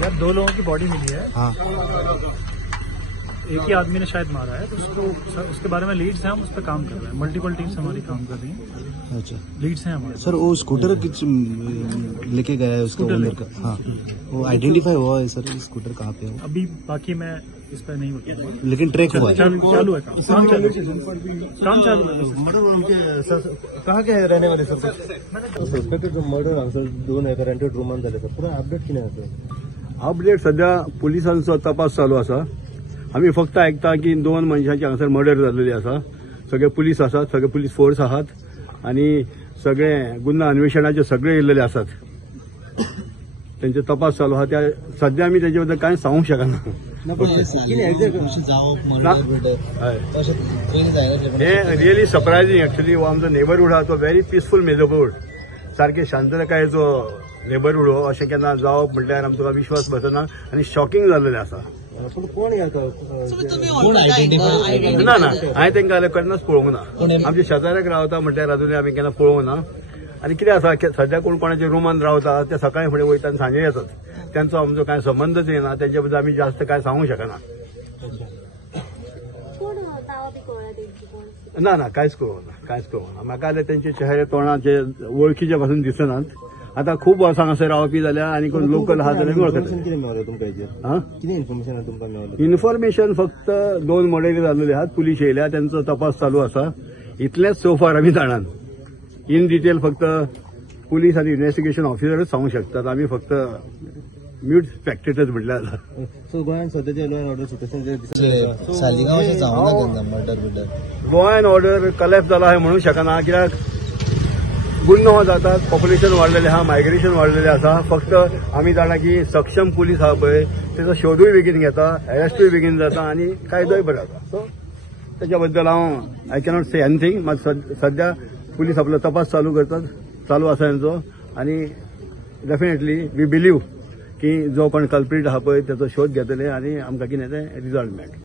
यार 2 लोगों की बॉडी मिली है। हाँ, एक ही आदमी ने शायद मारा है, तो उसके बारे में लीड्स हैं, हम उस पर काम कर रहे हैं। मल्टीपल टीम्स हमारी काम कर रही हैं। अच्छा लीड्स हैं हमारे। सर, वो स्कूटर किस लेके गया है उसका ओनर का? हाँ, वो आइडेंटिफाई हुआ है सर? स्कूटर कहाँ पे है? अभी बाकी मैं इस पर नहीं बताऊंगा, लेकिन ट्रैक हुआ है? चालू है काम चालू है। कहाँ के रहने वाले sir? Suspected murder sir 2 rented रूमान झाले सर. पुरा अपडेट कितें आसा? अपडेट सध्या पोलिसांचो तपास चालू आसा. आम्ही फक्त ऐकता की 2 मनशांचे हांगासर मर्डर जाल्लेले आसा. सगळे पुलीस आसात, सगळे पुलीस फोर्स आहात आणि सगळे गुन्हा अन्वेषणाचे सगळे येयलेले आसात. त्यांचे तपास चालू आहा. त्या सध्या आम्ही त्याच्याबद्दल कांय सांगूंक शकना. हे रियली सरप्रायझिंग एक्चुअली. हो आमचो नेबरहूड आहा तो व्हेरी पीसफूल नेबरहूड. सारखे शांततायेचो नेबरहूड हो अशें केन्ना जावप म्हटल्यार आमचो विश्वास बसना आनी शॉकिंग जाल्लेलें आसा. पण कोण येता? ना हांवें तांकां जाल्यार केन्नाच पळोवंक ना. आमच्या शेजाऱ्याक रावता म्हटल्यार अजूनय आमी केन्ना पळोवंक ना. आनी कितें आसा सध्या कोण कोणाच्या रूमान रावता ते सकाळी फुडें वयता आनी सांजे येतात. त्यांचो आमचो कांय संबंधच येना. त्यांच्या बद्दल आमी जास्त कांय सांगूंक शकना. ना कांयच कळोवना. म्हाका जाल्यार तेंचे चेहरे तोंडाचे वळखीचे पासून दिसनात. आता खूप वर्सां हांगासर रावपी जाल्या आनी कोण लोकल आहा जाल्यार वळखता. कितें मेळ्ळें तुमकां हेजेर? कितें इन्फॉर्मेशन तुमकां मेळ्ळें? इन्फॉर्मेशन फक्त 2 मर्डर जाल्लेले आहात. पुलीस येयल्या, त्यांचो तपास चालू आसा. इतलेंच सो फार आमी जाणात. इन डिटेल फक्त पुलीस आनी इन्व्हेस्टिगेशन ऑफिसरच सांगूंक शकतात. आमी फक्त म्यूट स्पेक्टेटर्स म्हटल्यार जाता. सो गोंयांत सध्याचे लॉ अँड ऑर्डर सिच्युएशन गोंयान ऑर्डर कलेप्स जाला हें म्हणूंक शकना. कित्याक गुन्हो हो जातात, पॉप्युलेशन वाडलेलें आहा, मायग्रेशन वाडलेलें आसा. फक्त आमी जाणा की सक्षम पुलीस आहा पळय तेचो शोधूय बेगीन घेता, अरेस्टूय बेगीन जाता आनी कायदोय बरो जाता. सो तेच्या बद्दल हांव आय कॅनॉट से एनीथिंग. मात सध्या पुलीस आपलो तपास चालू करतात, चालू आसा तेंचो. आनी डेफिनेटली वी बिलीव की जो पण कल्प्रीट आहा पळय तेचो शोध घेतले आनी आमकां कितें तें रिजल्ट मेळटलें.